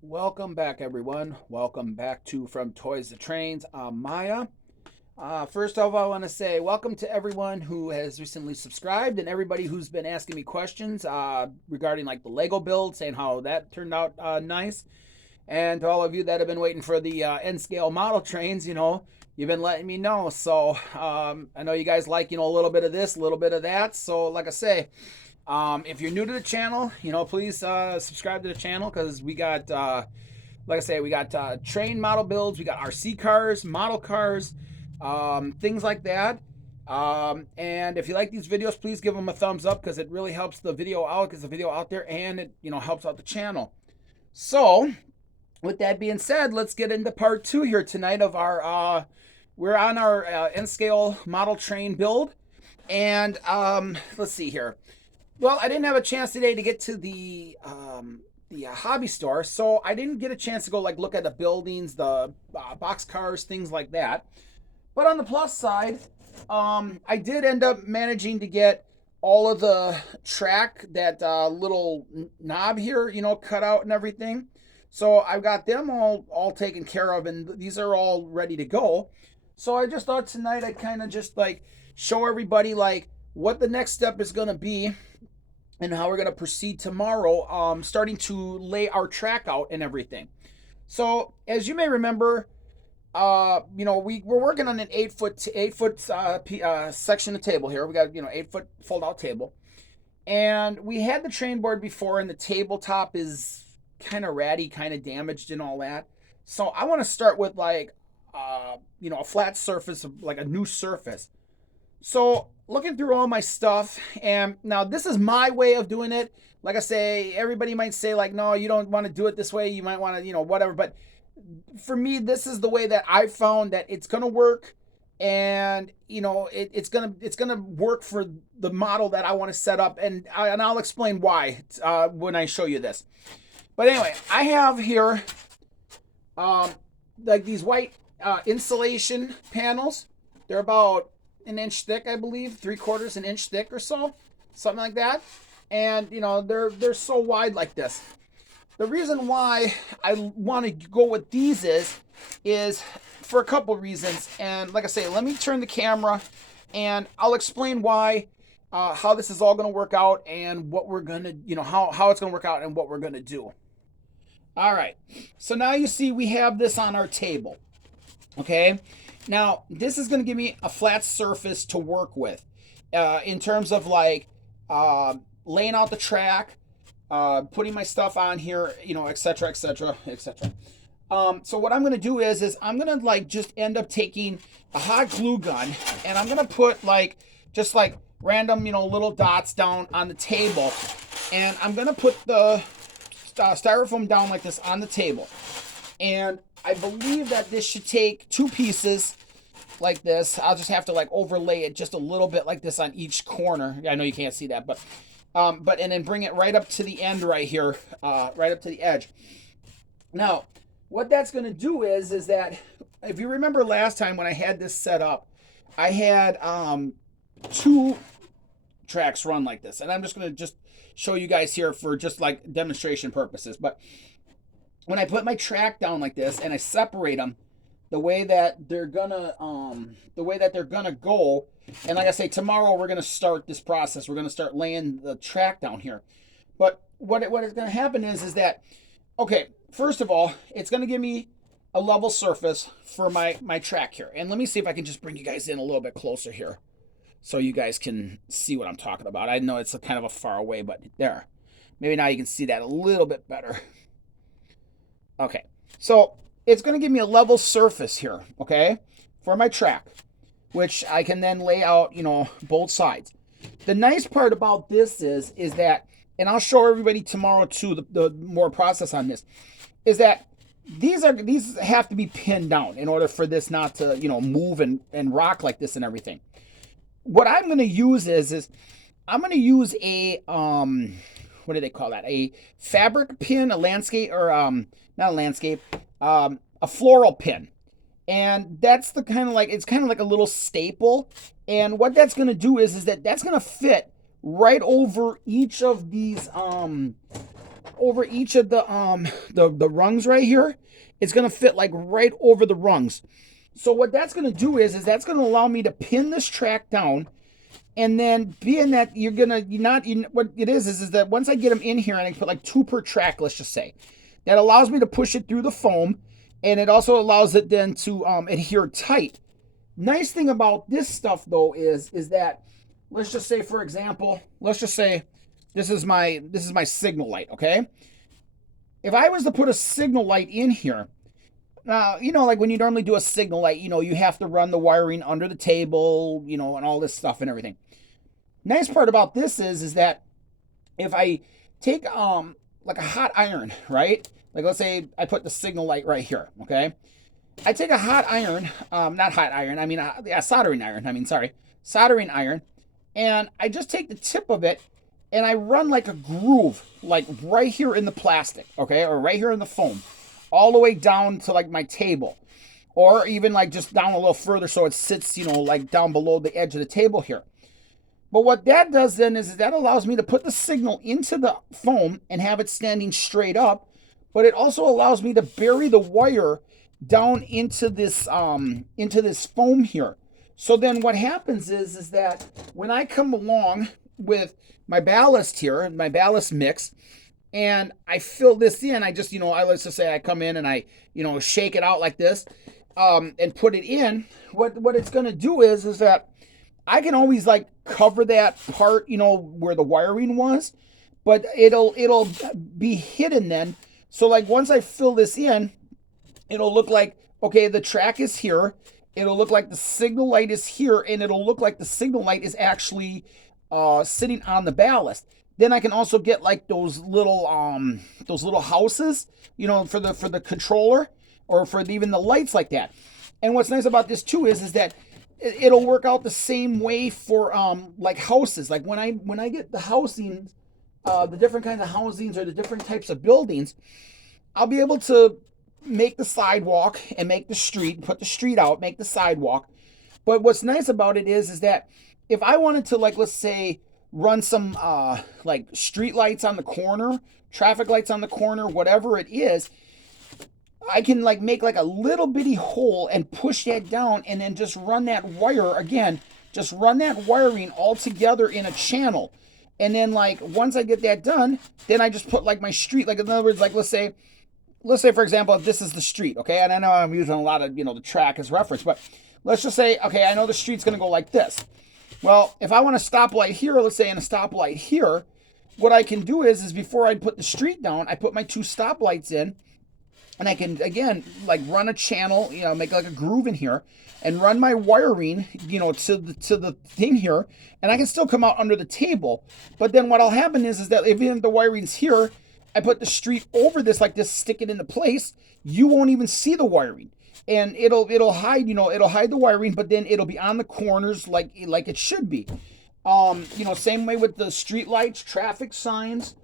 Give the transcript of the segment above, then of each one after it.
Welcome back, everyone. Welcome back to From Toys to Trains. I'm Maya. First of all, I want to say welcome to everyone who has recently subscribed and everybody who's been asking me questions regarding like the Lego build, saying how that turned out nice. And to all of you that have been waiting for the N scale model trains, you've been letting me know. So I know you guys like, a little bit of this, a little bit of that. So, like I say, if you're new to the channel, please subscribe to the channel because we got, like I say, we got train model builds, we got RC cars, model cars, things like that. And if you like these videos, please give them a thumbs up because it really helps the video out, because the video out there, and it helps out the channel. So, with that being said, let's get into part two here tonight of our. We're on our N scale model train build, and let's see here. Well, I didn't have a chance today to get to the hobby store, so I didn't get a chance to go like look at the buildings, the box cars, things like that. But on the plus side, I did end up managing to get all of the track, that little knob here, cut out and everything. So I've got them all taken care of, and these are all ready to go. So I just thought tonight I'd kind of just like show everybody like what the next step is going to be and how we're going to proceed tomorrow, starting to lay our track out and everything. So as you may remember, we're working on an 8 foot section of table here. We got 8 foot fold out table, and we had the train board before, and the tabletop is kind of ratty, kind of damaged, and all that. So I want to start with like a flat surface, like a new surface. So looking through all my stuff, and now this is my way of doing it. Like I say, everybody might say like, no, you don't want to do it this way. You might want to, whatever. But for me, this is the way that I found that it's gonna work, and it's gonna work for the model that I want to set up, and I'll explain why when I show you this. But anyway, I have here like these white insulation panels. They're about an inch thick, I believe, 3/4 an inch thick or so, something like that. And they're so wide like this. The reason why I want to go with these is for a couple reasons. And like I say, let me turn the camera, and I'll explain why, how this is all going to work out, and what we're gonna, how it's going to work out, and what we're going to do. All right. So now you see we have this on our table. Okay. Now, this is going to give me a flat surface to work with, in terms of like laying out the track, putting my stuff on here, etc., etc., etc. So what I'm going to do is I'm going to like just end up taking a hot glue gun, and I'm going to put like just like random, little dots down on the table, and I'm going to put the styrofoam down like this on the table. And I believe that this should take two pieces like this. I'll just have to like overlay it just a little bit like this on each corner. I know you can't see that, but and then bring it right up to the end right here, right up to the edge. Now, what that's going to do is that if you remember last time when I had this set up, I had two tracks run like this, and I'm just going to just show you guys here for just like demonstration purposes. But when I put my track down like this and I separate them, the way that they're gonna go, and like I say, tomorrow we're gonna start this process. We're gonna start laying the track down here. But what is gonna happen is that, okay, first of all, it's gonna give me a level surface for my track here. And let me see if I can just bring you guys in a little bit closer here, so you guys can see what I'm talking about. I know it's a kind of a far away, but there, maybe now you can see that a little bit better. Okay, so it's going to give me a level surface here, okay, for my track, which I can then lay out, both sides. The nice part about this is that, and I'll show everybody tomorrow too, the more process on this, is that these have to be pinned down in order for this not to, move and rock like this and everything. What I'm going to use is I'm going to use a, what do they call that? A fabric pin, a landscape, or not a landscape, a floral pin. And that's the kind of like, it's kind of like a little staple. And what that's going to do is that that's going to fit right over each of these over each of the rungs right here. It's going to fit like right over the rungs. So what that's going to do is that's going to allow me to pin this track down. And then being that what it is that once I get them in here and I put like 2 per track, let's just say, that allows me to push it through the foam. And it also allows it then to adhere tight. Nice thing about this stuff though is that, let's just say, for example, let's just say this is my signal light, okay? If I was to put a signal light in here, like when you normally do a signal light, you have to run the wiring under the table, and all this stuff and everything. Nice part about this is that if I take like a hot iron, right? Like let's say I put the signal light right here, okay? I take a hot iron, not hot iron, I mean, soldering iron, soldering iron, and I just take the tip of it and I run like a groove, like right here in the plastic, okay, or right here in the foam, all the way down to like my table, or even like just down a little further so it sits, like down below the edge of the table here. But what that does then is that allows me to put the signal into the foam and have it standing straight up, but it also allows me to bury the wire down into this foam here. So then what happens is that when I come along with my ballast here, my ballast mix, and I fill this in, I just, let's just say I come in and I, shake it out like this, and put it in. What it's going to do is that I can always like cover that part, where the wiring was, but it'll be hidden then. So like once I fill this in, it'll look like, okay, the track is here. It'll look like the signal light is here, and it'll look like the signal light is actually sitting on the ballast. Then I can also get like those little houses, for the controller, or for even the lights like that. And what's nice about this too is that it'll work out the same way for like houses. Like when I get the housing, the different kinds of housings or the different types of buildings, I'll be able to make the sidewalk and make the street, put the street out, make the sidewalk. But what's nice about it is that if I wanted to, like, let's say, run some like street lights on the corner, traffic lights on the corner, whatever it is, I can like make like a little bitty hole and push that down and then just run that wire again, just run that wiring all together in a channel. And then like once I get that done, then I just put like my street, like in other words, like let's say for example, if this is the street, okay, and I know I'm using a lot of, the track as reference, but let's just say, okay, I know the street's going to go like this. Well, if I want a stoplight here, let's say, and a stoplight here, what I can do is before I put the street down, I put my 2 stoplights in, and I can, again, like run a channel, make like a groove in here, and run my wiring, to the thing here, and I can still come out under the table. But then what'll happen is that if the wiring's here, I put the street over this like this, stick it into place, you won't even see the wiring. And it'll hide, it'll hide the wiring, but then it'll be on the corners like it should be. Same way with the street lights, traffic signs,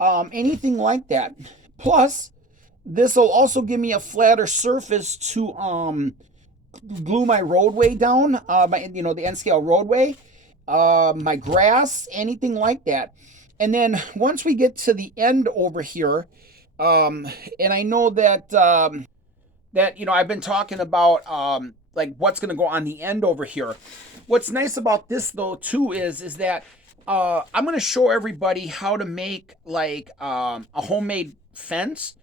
anything like that. Plus, this will also give me a flatter surface to glue my roadway down, the N-scale roadway, my grass, anything like that. And then once we get to the end over here, and I know that I've been talking about like what's going to go on the end over here. What's nice about this though too is that I'm going to show everybody how to make like a homemade fence.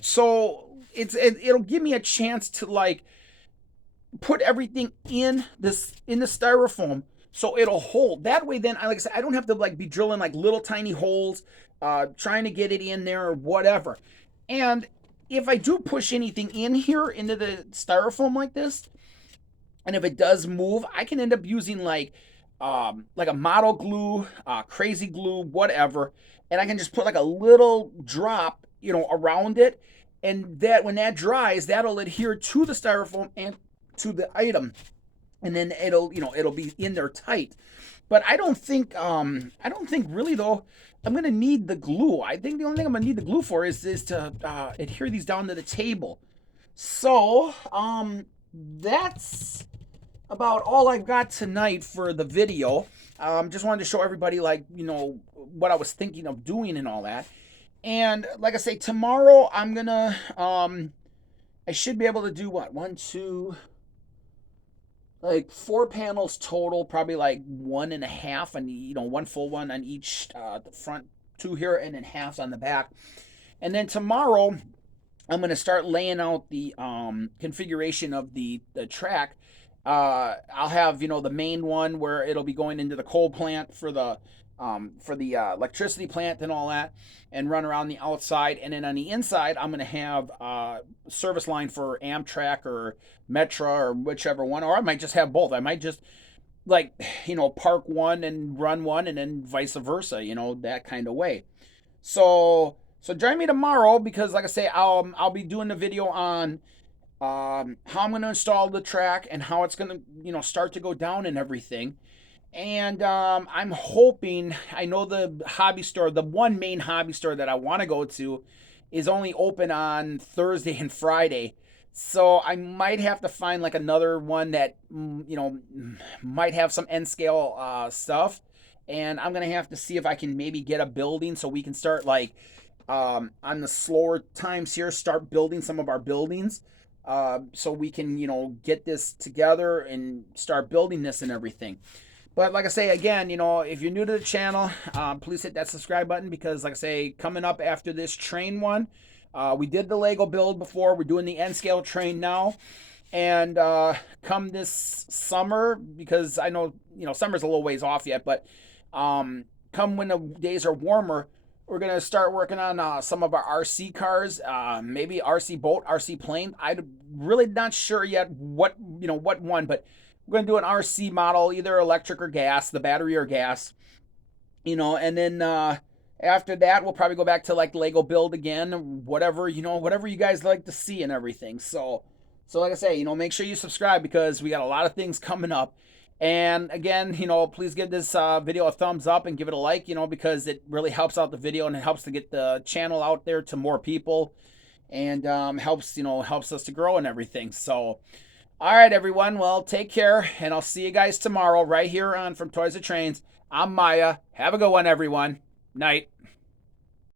So it'll give me a chance to like put everything in the styrofoam, so it'll hold. That way, then, like I said, I don't have to like be drilling like little tiny holes, trying to get it in there or whatever. And if I do push anything in here into the styrofoam like this, and if it does move, I can end up using like a model glue, crazy glue, whatever, and I can just put like a little drop, around it, and that when that dries, that'll adhere to the styrofoam and to the item, and then it'll be in there tight. But I don't think really though I'm gonna need the glue. I think the only thing I'm gonna need the glue for is to adhere these down to the table. So that's about all I've got tonight for the video. Just wanted to show everybody like what I was thinking of doing and all that. And like I say, tomorrow I'm gonna I should be able to do what, one, two, like 4 panels total, probably like one and a half, and one full one on each the front two here, and then halves on the back. And then tomorrow I'm going to start laying out the configuration of the track. I'll have the main one where it'll be going into the coal plant for the electricity plant and all that, and run around the outside. And then on the inside, I'm going to have service line for Amtrak or Metra or whichever one, or I might just have both. I might just like park one and run one, and then vice versa. That kind of way. So join me tomorrow because, like I say, I'll be doing the video on how I'm going to install the track and how it's going to start to go down and everything. And I'm hoping, I know the hobby store, the one main hobby store that I want to go to, is only open on Thursday and Friday. So I might have to find like another one that might have some N scale stuff, and I'm gonna have to see if I can maybe get a building so we can start like on the slower times here, start building some of our buildings, so we can get this together and start building this and everything. But like I say again, if you're new to the channel, please hit that subscribe button because, like I say, coming up after this train one, we did the Lego build before. We're doing the N scale train now, and come this summer, because I know summer's a little ways off yet, but come when the days are warmer, we're gonna start working on some of our RC cars, maybe RC boat, RC plane. I'm really not sure yet what one, but we're gonna do an RC model, either electric or gas, the battery or gas, and then after that we'll probably go back to like Lego build again, whatever you guys like to see and everything. So like I say, make sure you subscribe because we got a lot of things coming up. And again, please give this video a thumbs up and give it a like, because it really helps out the video and it helps to get the channel out there to more people, and helps us to grow and everything. So, all right, everyone. Well, take care, and I'll see you guys tomorrow right here on From Toys to Trains. I'm Maya. Have a good one, everyone. Night.